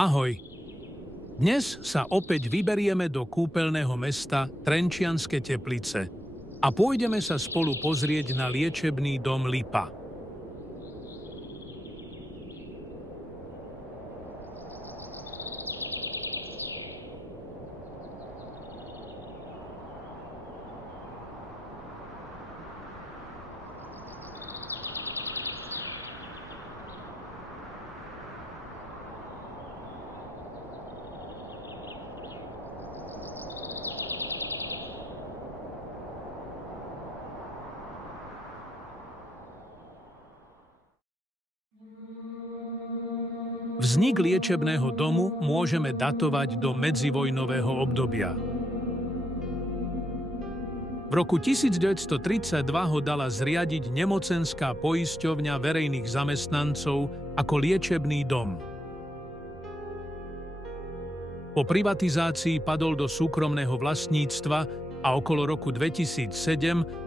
Ahoj! Dnes sa opäť vyberieme do kúpeľného mesta Trenčianske Teplice a pôjdeme sa spolu pozrieť na liečebný dom Lipa. Vznik liečebného domu môžeme datovať do medzivojnového obdobia. V roku 1932 ho dala zriadiť nemocenská poisťovňa verejných zamestnancov ako liečebný dom. Po privatizácii padol do súkromného vlastníctva a okolo roku 2007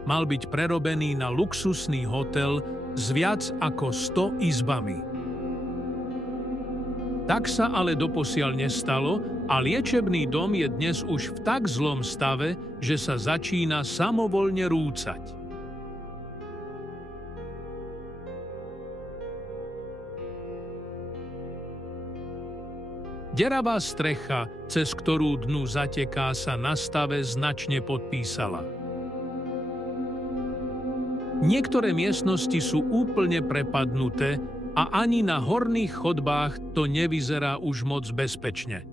mal byť prerobený na luxusný hotel s viac ako 100 izbami. Tak sa ale doposiaľ nestalo a liečebný dom je dnes už v tak zlom stave, že sa začína samovoľne rúcať. Deravá strecha, cez ktorú dnu zateká, sa na stave značne podpísala. Niektoré miestnosti sú úplne prepadnuté a ani na horných chodbách to nevyzerá už moc bezpečne.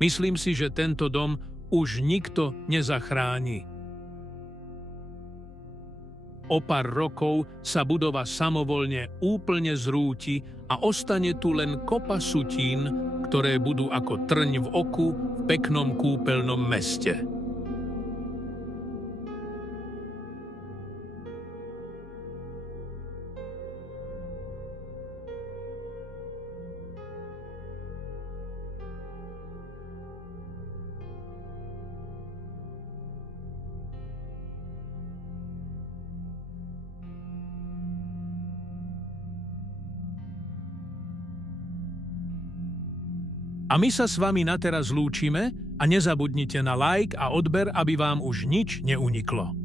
Myslím si, že tento dom už nikto nezachráni. O pár rokov sa budova samovoľne úplne zrúti a ostane tu len kopa sutín, ktoré budú ako trň v oku v peknom kúpeľnom meste. A my sa s vami na teraz lúčime a nezabudnite na like a odber, aby vám už nič neuniklo.